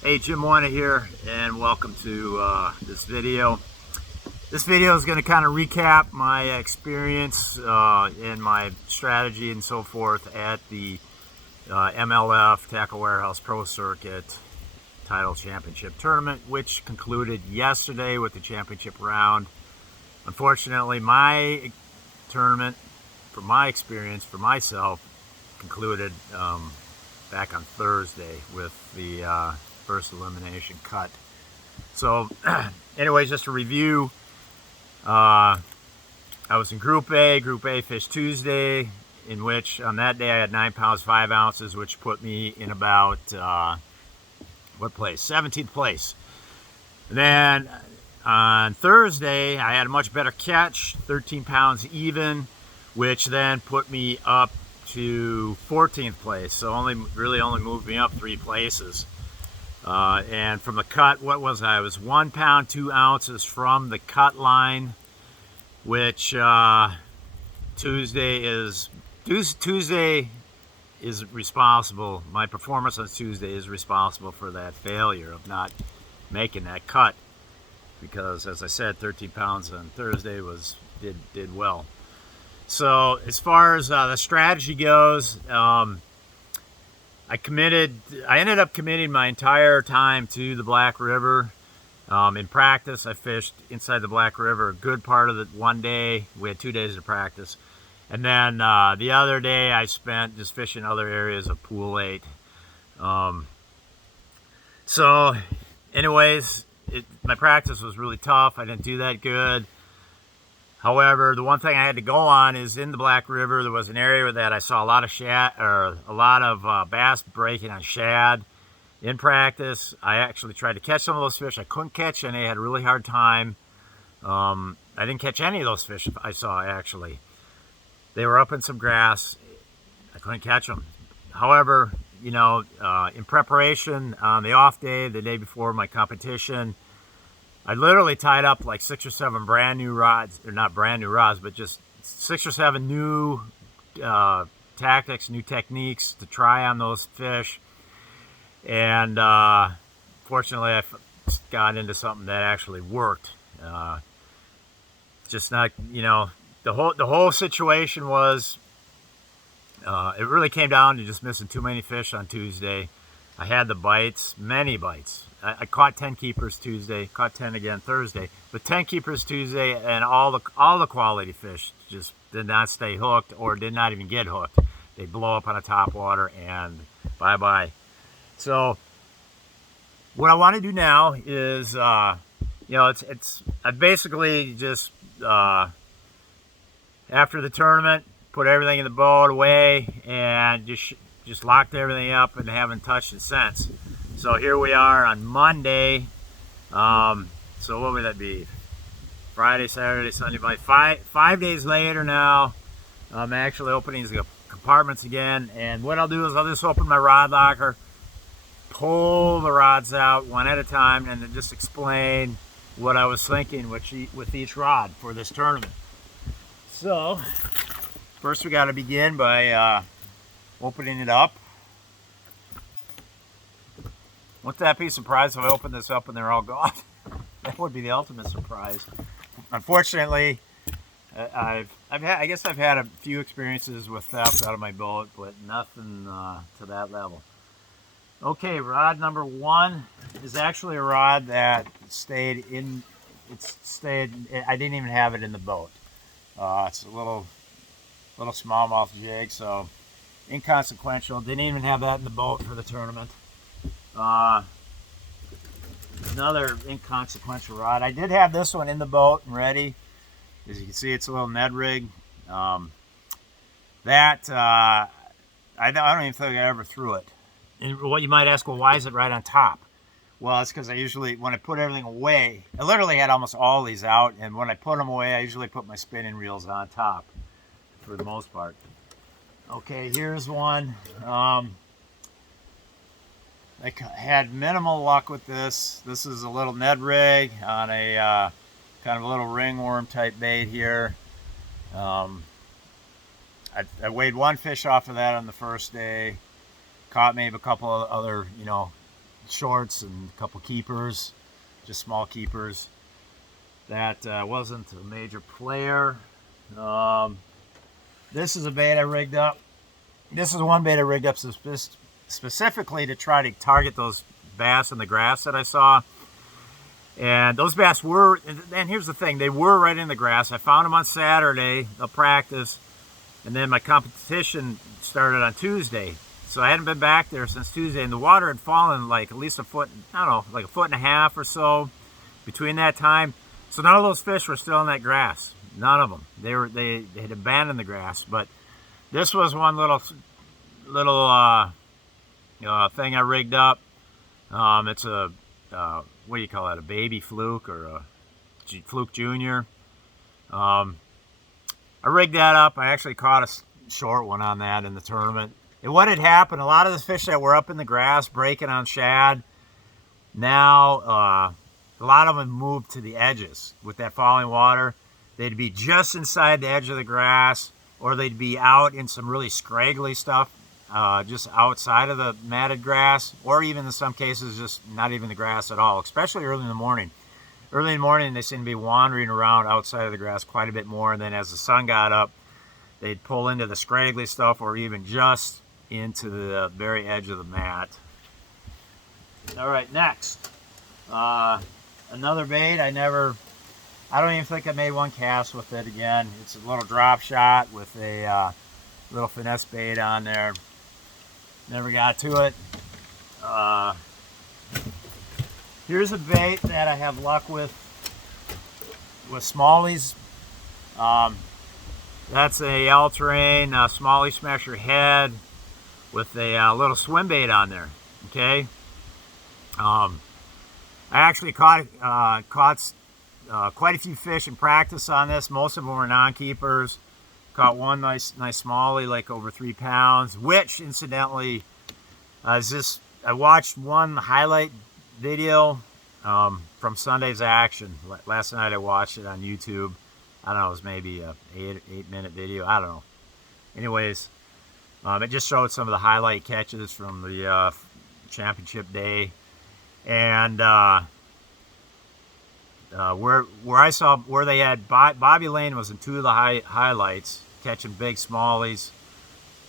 Hey, Jim Wanna here, and welcome to this video. This video is going to kind of recap my experience and my strategy and so forth at the MLF Tacklewarehouse Pro Circuit Title Championship Tournament, which concluded yesterday with the championship round. Unfortunately, my tournament, from my experience, for myself, concluded back on Thursday with the first elimination cut. So anyways, just a review. I was in Group A. Group A fished Tuesday, in which on that day I had 9 pounds 5 ounces, which put me in about what place? 17th place. And then on Thursday I had a much better catch, 13 pounds even, which then put me up to 14th place. So really only moved me up 3 places. And from the cut, what was I? Was 1 pound 2 ounces from the cut line, which Tuesday is responsible. My performance on Tuesday is responsible for that failure of not making that cut, because, as I said, 13 pounds on Thursday did well. So as far as the strategy goes, I ended up committing my entire time to the Black River. In practice, I fished inside the Black River a good part of the one day. We had 2 days of practice. And then the other day I spent just fishing other areas of Pool 8. So anyways, my practice was really tough. I didn't do that good. However, the one thing I had to go on is in the Black River, there was an area that I saw a lot of shad, or a lot of bass breaking on shad. In practice, I actually tried to catch some of those fish. I couldn't catch any. I had a really hard time. I didn't catch any of those fish I saw, actually. They were up in some grass. I couldn't catch them. However, in preparation on the off day, the day before my competition, I literally tied up like 6 or 7 brand new rods, or not brand new rods, but just 6 or 7 new tactics, new techniques to try on those fish. And fortunately, I got into something that actually worked. Just not, the whole situation was, it really came down to just missing too many fish on Tuesday. I had the bites, many bites. I caught 10 keepers Tuesday, caught 10 again Thursday, but 10 keepers Tuesday, and all the quality fish just did not stay hooked, or did not even get hooked. They blow up on a topwater and bye-bye. So what I want to do now is, I basically just, after the tournament, put everything in the boat away, and just locked everything up and haven't touched it since. So here we are on Monday. So what would that be? Friday, Saturday, Sunday, Monday. 5 days later now, I'm actually opening the compartments again. And what I'll do is I'll just open my rod locker, pull the rods out one at a time, and then just explain what I was thinking with each rod for this tournament. So first we got to begin by opening it up. Wouldn't that be surprised if I open this up and they're all gone? That would be the ultimate surprise. Unfortunately, I guess I've had a few experiences with theft out of my boat, but nothing to that level. Okay, rod number 1 is actually a rod that stayed. I didn't even have it in the boat. It's a little smallmouth jig, so inconsequential. Didn't even have that in the boat for the tournament. Another inconsequential rod. I did have this one in the boat and ready. As you can see, it's a little Ned rig. I don't even think I ever threw it. And what you might ask, well, why is it right on top? Well, it's because I usually, when I put everything away, I literally had almost all these out, and when I put them away, I usually put my spinning reels on top for the most part. Okay, here's one. I had minimal luck with this. This is a little Ned rig on a kind of a little ringworm type bait here. I weighed 1 fish off of that on the first day. Caught maybe a couple of other, shorts and a couple keepers, just small keepers. That wasn't a major player. This is a bait I rigged up. This is one bait I rigged up specifically to try to target those bass in the grass that I saw. And those bass were, and here's the thing, they were right in the grass. I found them on Saturday, a practice, and then my competition started on Tuesday. So I hadn't been back there since Tuesday, and the water had fallen like at least a foot, I don't know, like a foot and a half or so between that time. So none of those fish were still in that grass. None of them. They had abandoned the grass. But this was one little thing I rigged up. It's a what do you call that? A baby fluke or a fluke junior. I rigged that up. I actually caught a short one on that in the tournament. And what had happened, a lot of the fish that were up in the grass breaking on shad, now a lot of them moved to the edges with that falling water. They'd be just inside the edge of the grass, or they'd be out in some really scraggly stuff, just outside of the matted grass, or even in some cases just not even the grass at all, especially early in the morning. Early in the morning, they seem to be wandering around outside of the grass quite a bit more, and then as the sun got up, they'd pull into the scraggly stuff or even just into the very edge of the mat. All right, next. Another bait. I don't even think I made one cast with it again. It's a little drop shot with a little finesse bait on there. Never got to it. Here's a bait that I have luck with smallies. That's a all-terrain smallie smasher head with a little swim bait on there. Okay. I actually caught quite a few fish in practice on this. Most of them were non-keepers. Caught one nice smallie, like over 3 pounds, which incidentally I watched one highlight video from Sunday's action. Last night I watched it on YouTube. I don't know, it was maybe a 8-minute video. I don't know. Anyways, it just showed some of the highlight catches from the championship day. And where they had Bobby Lane was in 2 of the highlights, catching big smallies,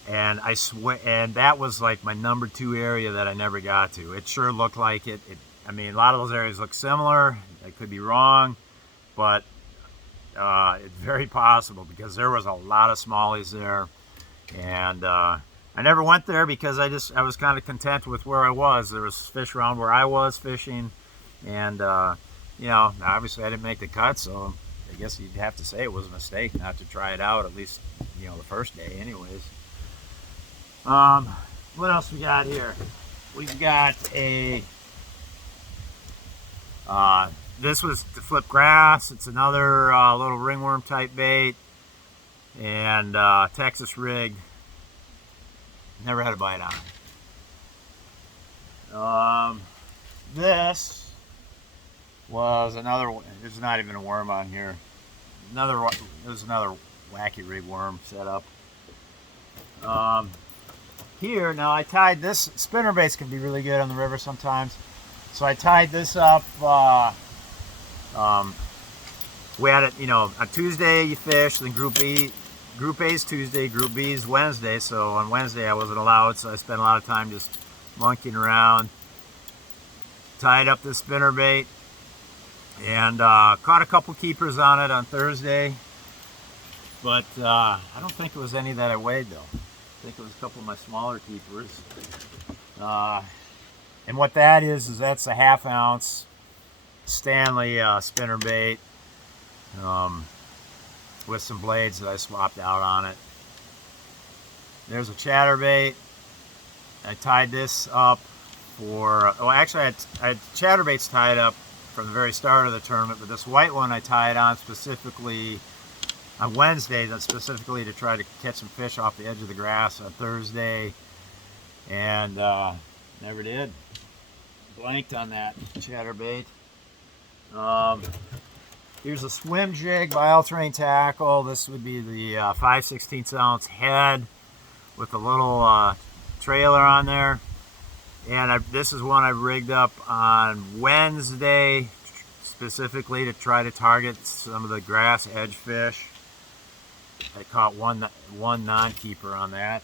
and I swear, and that was like my number 2 area that I never got to. It sure looked like it. I mean, a lot of those areas look similar. I could be wrong, but it's very possible because there was a lot of smallies there, and I never went there because I was kind of content with where I was. There was fish around where I was fishing, and you know, obviously I didn't make the cut, so I guess you'd have to say it was a mistake not to try it out, at least, you know, the first day anyways. What else we got here? We've got a, this was to flip grass. It's another little ringworm type bait, and Texas rig. Never had a bite on it. This was another, there's not even a worm on here. There's another wacky rig worm set up. Here, now I tied this, spinner baits can be really good on the river sometimes. So I tied this up, we had it, you know, on Tuesday you fish, then Group A's Tuesday, Group B's Wednesday. So on Wednesday I wasn't allowed, so I spent a lot of time just monkeying around. Tied up this spinner bait, and caught a couple keepers on it on Thursday, but I don't think it was any that I weighed though. I think it was a couple of my smaller keepers. And what that is that's a 1/2 ounce Stanley spinner bait with some blades that I swapped out on it. There's a chatterbait. I tied this up for, well actually I had chatterbaits tied up from the very start of the tournament, but this white one I tied on specifically on Wednesday, that's specifically to try to catch some fish off the edge of the grass on Thursday, and never did. Blanked on that chatterbait. Here's a swim jig by All Terrain Tackle. This would be the 5/16 ounce head with a little trailer on there. And this is one I rigged up on Wednesday, specifically to try to target some of the grass edge fish. I caught one non-keeper on that.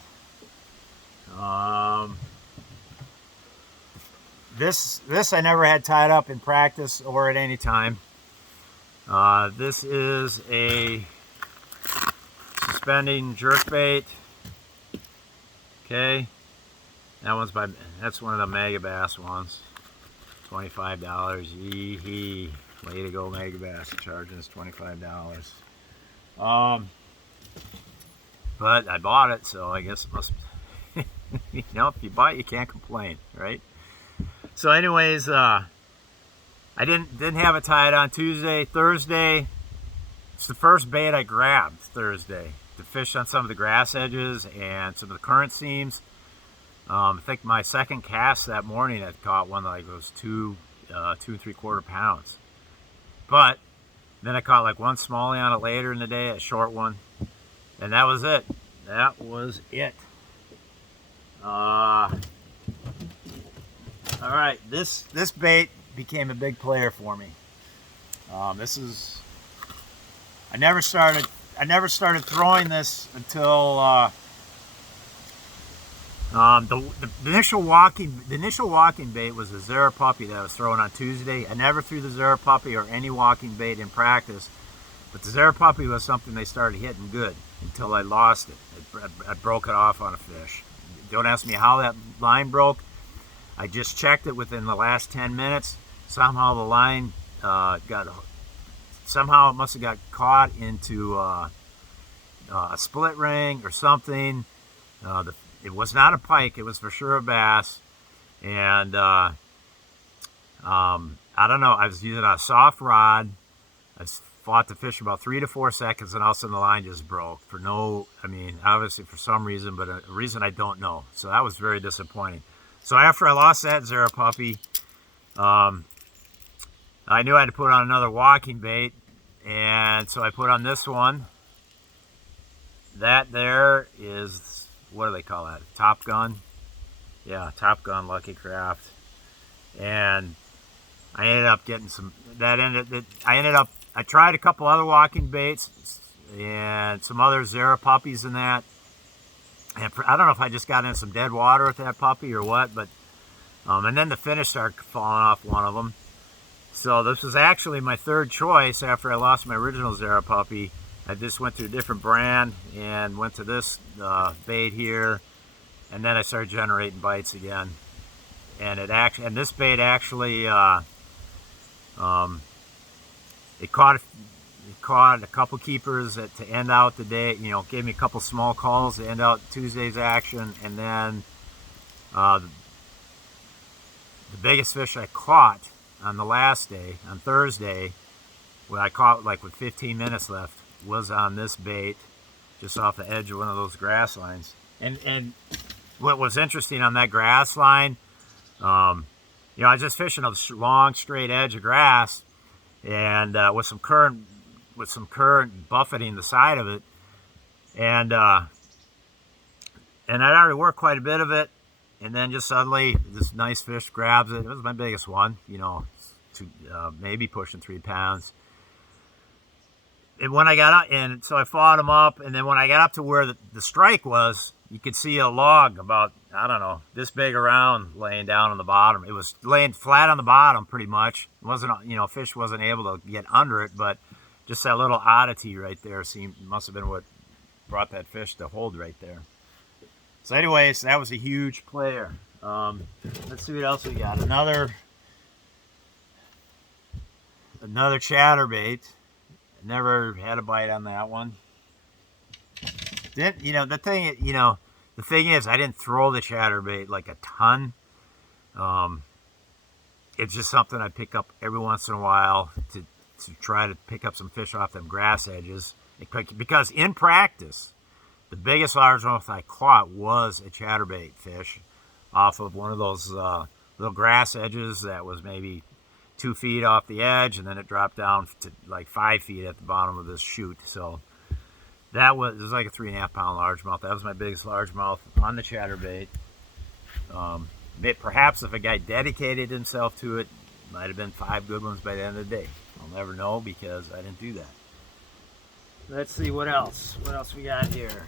This I never had tied up in practice or at any time. This is a suspending jerkbait. Okay, that's one of the Mega Bass ones. $25. Yee-hee. Way to go, Mega Bass, charging us $25. But I bought it, so I guess it must. You know, if you buy it, you can't complain, right? So, anyways, I didn't have it tied on Tuesday. Thursday, it's the first bait I grabbed Thursday to fish on some of the grass edges and some of the current seams. I think my second cast that morning I caught one like it was 2 3/4 pounds. But then I caught like one smallie on it later in the day, a short one, and that was it. That was it. All right, this bait became a big player for me. This is I never started throwing this until the initial walking bait was the Zara puppy that I was throwing on Tuesday. I never threw the Zara puppy or any walking bait in practice, but the Zara puppy was something they started hitting good until I lost it. I broke it off on a fish. Don't ask me how that line broke. I just checked it within the last 10 minutes. Somehow the line somehow it must have got caught into a split ring or something. It was not a pike. It was for sure a bass. And I don't know. I was using a soft rod. I fought the fish about 3 to 4 seconds, and all of a sudden the line just broke for obviously for some reason, but a reason I don't know. So that was very disappointing. So after I lost that Zara puppy, I knew I had to put on another walking bait, and so I put on this one. That there is, what do they call that? Top Gun? Yeah, Top Gun Lucky Craft. And I ended up getting I tried a couple other walking baits and some other Zara puppies in that. And I don't know if I just got in some dead water with that puppy or what, but and then the finish started falling off one of them. So this was actually my third choice after I lost my original Zara puppy. I just went to a different brand and went to this bait here, and then I started generating bites again. And this bait actually it caught a couple keepers to end out the day. You know, gave me a couple small calls to end out Tuesday's action, and then the biggest fish I caught on the last day, on Thursday, when I caught like with 15 minutes left, was on this bait, just off the edge of one of those grass lines. And what was interesting on that grass line, I was just fishing a long straight edge of grass, and with some current buffeting the side of it, and I'd already worked quite a bit of it, and then just suddenly this nice fish grabs it. It was my biggest one, maybe pushing 3 pounds. And when I got out, and so I fought him up, and then when I got up to where the strike was, you could see a log about, I don't know, this big around laying down on the bottom. It was laying flat on the bottom pretty much. It wasn't, fish wasn't able to get under it, but just that little oddity right there must have been what brought that fish to hold right there. So anyways, that was a huge player. Let's see what else we got. Another chatterbait. Never had a bite on that one. The thing is, I didn't throw the chatterbait like a ton. It's just something I pick up every once in a while to try to pick up some fish off them grass edges. Because in practice, the biggest largemouth I caught was a chatterbait fish off of one of those little grass edges that was maybe 2 feet off the edge, and then it dropped down to like 5 feet at the bottom of this chute. So it was like a 3.5 pound largemouth. That was my biggest largemouth on the chatterbait. Perhaps if a guy dedicated himself to it, might have been 5 good ones by the end of the day. I'll never know because I didn't do that. Let's see what else. What else we got here?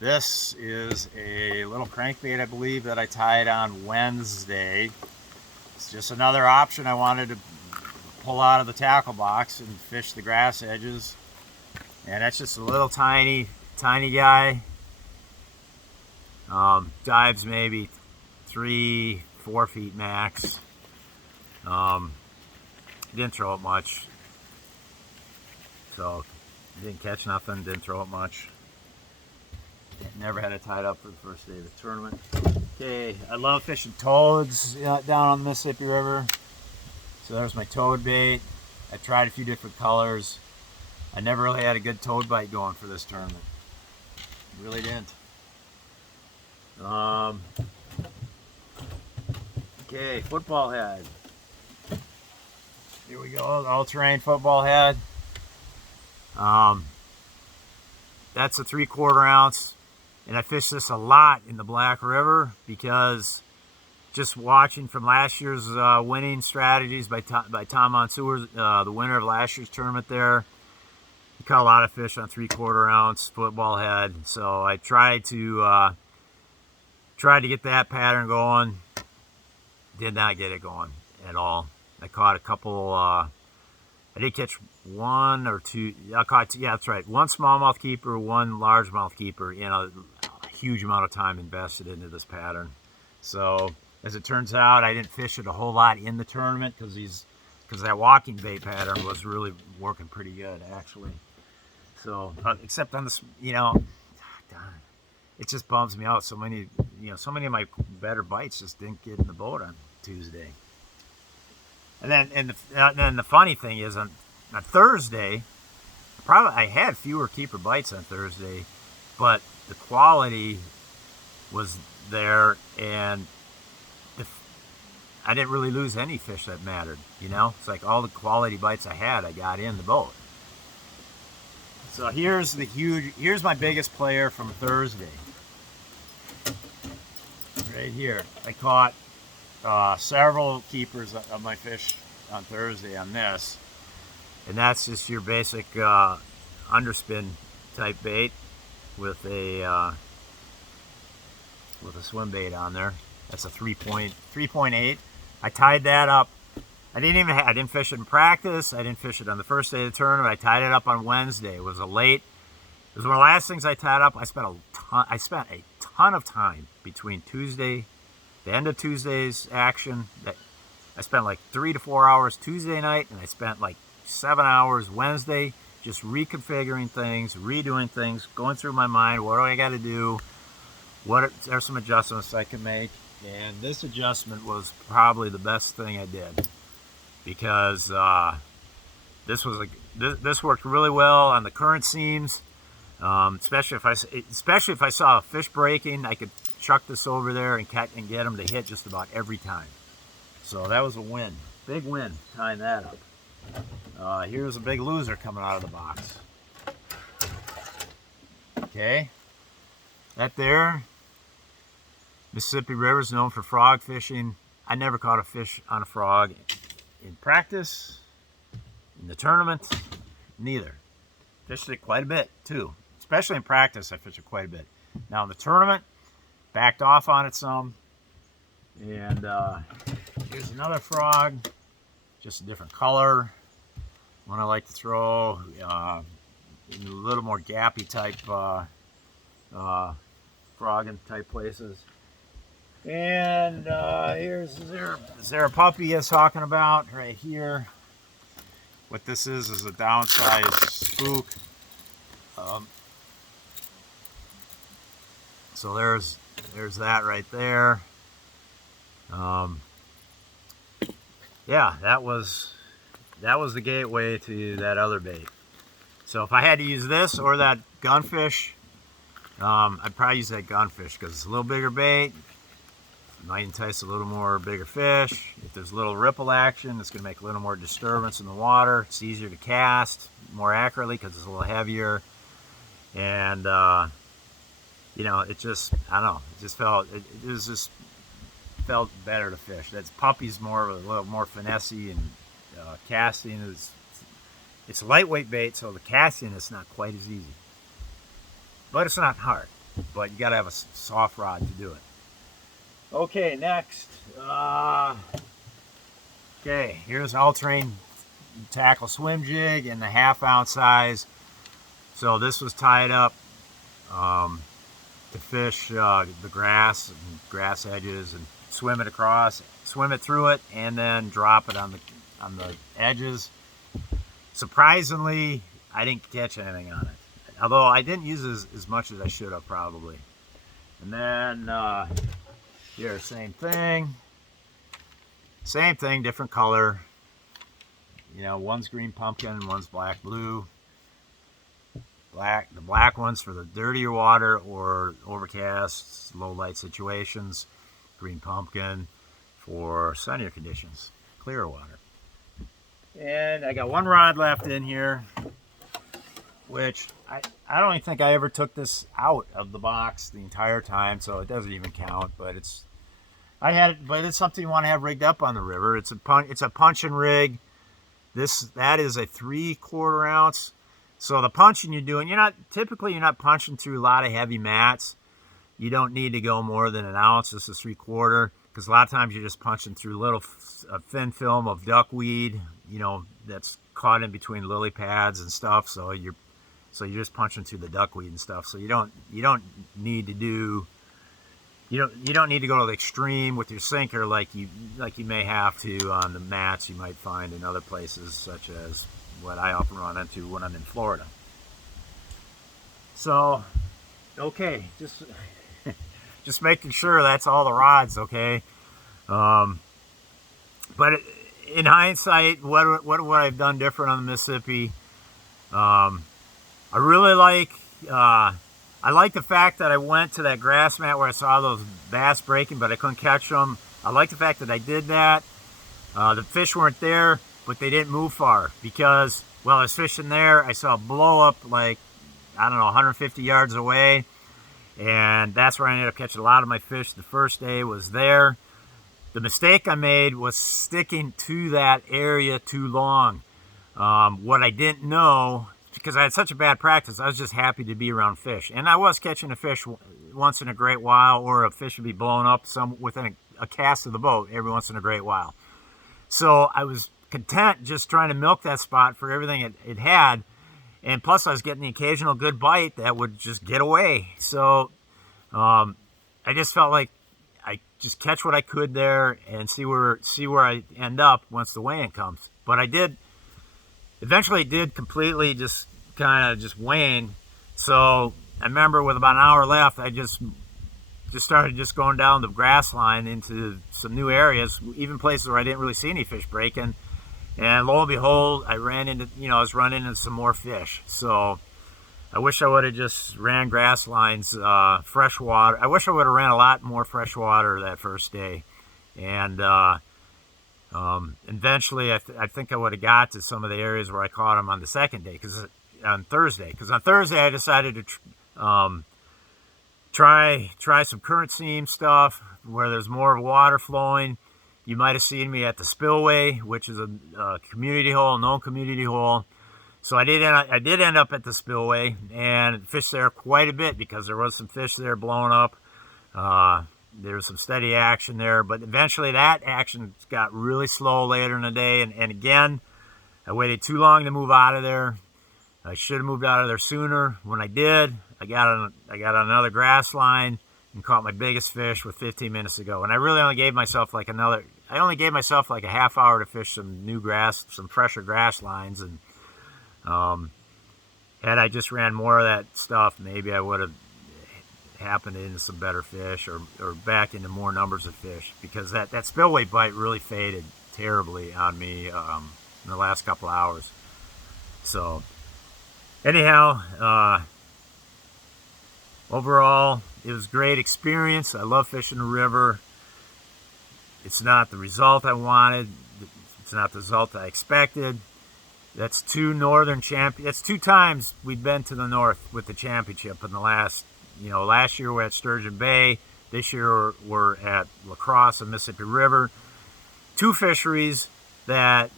This is a little crankbait, I believe, that I tied on Wednesday. It's just another option I wanted to pull out of the tackle box and fish the grass edges. And that's just a little tiny guy. Dives maybe 3-4 feet max. Didn't throw it much. So didn't catch nothing, didn't throw it much. Never had it tied up for the first day of the tournament. Okay, I love fishing toads down on the Mississippi River. So there's my toad bait. I tried a few different colors. I never really had a good toad bite going for this tournament. Really didn't. Okay, football head. Here we go, all-terrain football head. That's a 3/4 ounce, and I fished this a lot in the Black River because just watching from last year's winning strategies by Tom Mansour, the winner of last year's tournament there, he caught a lot of fish on 3/4 ounce football head. So I tried to get that pattern going. Did not get it going at all. I caught a couple. I did catch 1 or 2. I caught 2, yeah, that's right. 1 smallmouth keeper, 1 largemouth keeper. You know, a huge amount of time invested into this pattern. So as it turns out, I didn't fish it a whole lot in the tournament because that walking bait pattern was really working pretty good actually. So except on this, you know, darn, it just bums me out. So many of my better bites just didn't get in the boat on Tuesday. And then the funny thing is on Thursday, I had fewer keeper bites on Thursday, but the quality was there, and I didn't really lose any fish that mattered. You know, it's like all the quality bites I had, I got in the boat. So here's my biggest player from Thursday. Right here, I caught several keepers of my fish on Thursday on this, and that's just your basic underspin type bait with a swim bait on there. That's a 3.8. I tied that up. I didn't fish it in practice. I didn't fish it on the first day of the tournament. I tied it up on Wednesday. It was one of the last things I tied up. I spent a ton of time between Tuesday, the end of Tuesday's action. I spent like 3 to 4 hours Tuesday night, and I spent like 7 hours Wednesday just reconfiguring things, redoing things, going through my mind. What do I got to do? What are some adjustments I can make? And this adjustment was probably the best thing I did because this worked really well on the current seams. Especially if I saw a fish breaking, I could chuck this over there and get them to hit just about every time. So that was a win, big win, tying that up. Here's a big loser coming out of the box. Okay, that there, Mississippi River is known for frog fishing. I never caught a fish on a frog in practice, in the tournament, neither. Fished it quite a bit too. Especially in practice, I fished it quite a bit. Now in the tournament, backed off on it some. And here's another frog, just a different color. One I like to throw in a little more gappy type frogging type places. And here's there a puppy I was talking about right here. What this is a downsized spook. So there's that right there. Yeah, that was the gateway to that other bait. So if I had to use this or that gunfish, I'd probably use that gunfish because it's a little bigger bait. It might entice a little more bigger fish. If there's a little ripple action, it's going to make a little more disturbance in the water. It's easier to cast more accurately because it's a little heavier. And you know, it just, I don't know, it just felt, it was just felt better to fish. That's puppy's more of a little more finessey, and casting is, it's a lightweight bait, so the casting is not quite as easy, but it's not hard. But you got to have a soft rod to do it. Okay, next. Okay, here's all-terrain tackle swim jig in the 1/2 ounce size. So this was tied up to fish the grass and grass edges, and swim it across, swim it through it, and then drop it on the edges. Surprisingly, I didn't catch anything on it, although I didn't use as much as I should have probably. And then here, same thing, different color. You know, one's green pumpkin, one's black blue. The black one's for the dirtier water or overcast, low light situations. Green pumpkin for sunnier conditions, clearer water. And I got one rod left in here, which I don't even think I ever took this out of the box the entire time, so it doesn't even count. But it's something you want to have rigged up on the river. It's a punch and rig. That is a 3/4 ounce. So the punching you're doing, you're not punching through a lot of heavy mats. You don't need to go more than an ounce. This is 3/4, because a lot of times you're just punching through a thin film of duckweed, you know, that's caught in between lily pads and stuff. So you're just punching through the duckweed and stuff. So you don't need to do, you don't need to go to the extreme with your sinker like you may have to on the mats you might find in other places, such as what I often run into when I'm in Florida. So, okay, just making sure that's all the rods, okay. But in hindsight, what I've done different on the Mississippi, I really like. I like the fact that I went to that grass mat where I saw those bass breaking, but I couldn't catch them. I like the fact that I did that. The fish weren't there, but they didn't move far, because while I was fishing there, I saw a blow up like, I don't know, 150 yards away. And that's where I ended up catching a lot of my fish. The first day was there. The mistake I made was sticking to that area too long. What I didn't know, because I had such a bad practice, I was just happy to be around fish. And I was catching a fish once in a great while, or a fish would be blown up within a cast of the boat every once in a great while. So I was content just trying to milk that spot for everything it had. And plus I was getting the occasional good bite that would just get away. So I just felt like I just catch what I could there and see where I end up once the weigh-in comes. But I eventually did completely just kind of just wane. So I remember with about an hour left, I just started just going down the grass line into some new areas, even places where I didn't really see any fish breaking. And lo and behold, I was running into some more fish. So I wish I would have just ran grass lines, fresh water. I wish I would have ran a lot more fresh water that first day. And eventually, I think I would have got to some of the areas where I caught them on the second day, on Thursday I decided to try some current seam stuff where there's more water flowing. You might have seen me at the spillway, which is a known community hole. So I did end up at the spillway and fished there quite a bit, because there was some fish there blowing up. There was some steady action there, but eventually that action got really slow later in the day. And again, I waited too long to move out of there. I should have moved out of there sooner. When I did, I got on another grass line and caught my biggest fish with 15 minutes to go. And I really only gave myself like a half hour to fish some fresher grass lines. And had I just ran more of that stuff, maybe I would have happened into some better fish, or back into more numbers of fish, because that spillway bite really faded terribly on me in the last couple hours. So anyhow, overall, it was a great experience. I love fishing the river. It's not the result I wanted. It's not the result I expected. That's two times we've been to the north with the championship in the last You know, last year we're at Sturgeon Bay. This year we're at Lacrosse and Mississippi River. Two fisheries that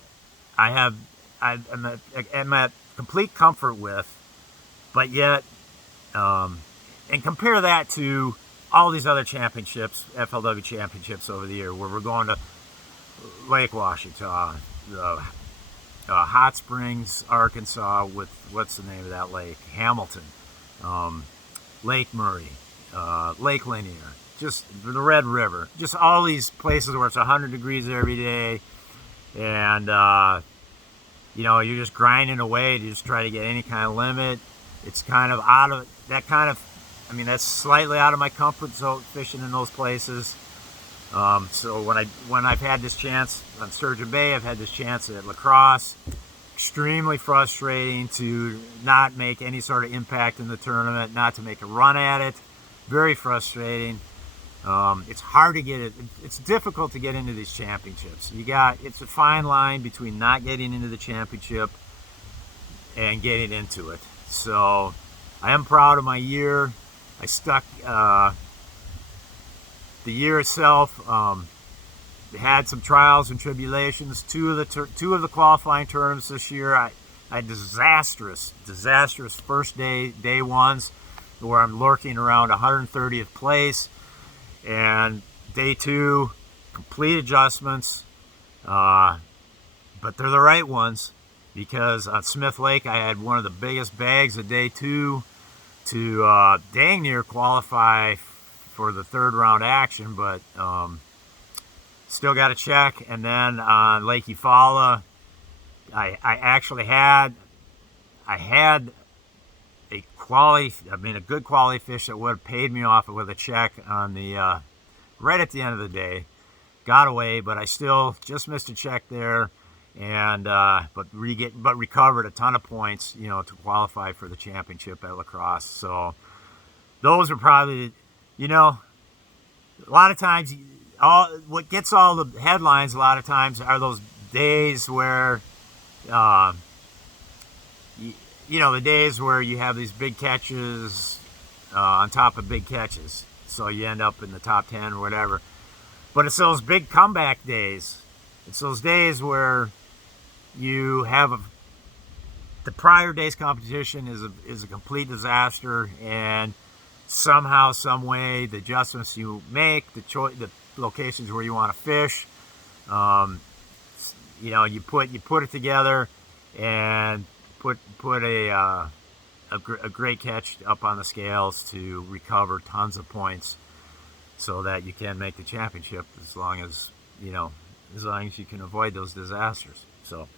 I'm at complete comfort with, but yet, and compare that to all these other championships, FLW championships over the year, where we're going to Lake Washita, Hot Springs, Arkansas, with, what's the name of that lake? Hamilton, Lake Murray, Lake Lanier, just the Red River, just all these places where it's 100 degrees every day, and you know, you're just grinding away to just try to get any kind of limit. It's kind of out of that kind of, I mean, that's slightly out of my comfort zone, fishing in those places. So when I've had this chance on Sturgeon Bay, I've had this chance at Lacrosse. Extremely frustrating to not make any sort of impact in the tournament, not to make a run at it. Very frustrating. It's hard to get it. It's difficult to get into these championships. It's a fine line between not getting into the championship and getting into it. So I am proud of my year. I stuck the year itself. Had some trials and tribulations. Two of the qualifying tournaments this year, I had disastrous first day ones, where I'm lurking around 130th place, and day two, complete adjustments, but they're the right ones, because on Smith Lake I had one of the biggest bags of day two to dang near qualify for the third round action, but still got a check. And then on Lake Eufaula, I actually had a good quality fish that would have paid me off with a check on the right at the end of the day. Got away, but I still just missed a check there, and but recovered a ton of points, you know, to qualify for the championship at Lacrosse. So those are probably, you know, a lot of times, what gets all the headlines a lot of times are those days where, you know, the days where you have these big catches on top of big catches. So you end up in the top 10 or whatever. But it's those big comeback days. It's those days where you have the prior day's competition is a complete disaster, and somehow, some way, the adjustments you make, the locations where you want to fish, you know, you put it together and put a great catch up on the scales to recover tons of points, so that you can make the championship, as long as you can avoid those disasters. So,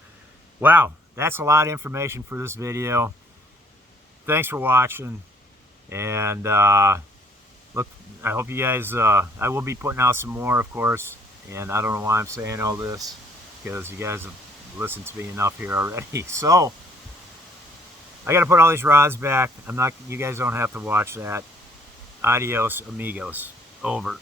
wow, that's a lot of information for this video. Thanks for watching. And look, I hope you guys, I will be putting out some more, of course, and I don't know why I'm saying all this, because you guys have listened to me enough here already. So I got to put all these rods back. You guys don't have to watch that. Adios, amigos. Over.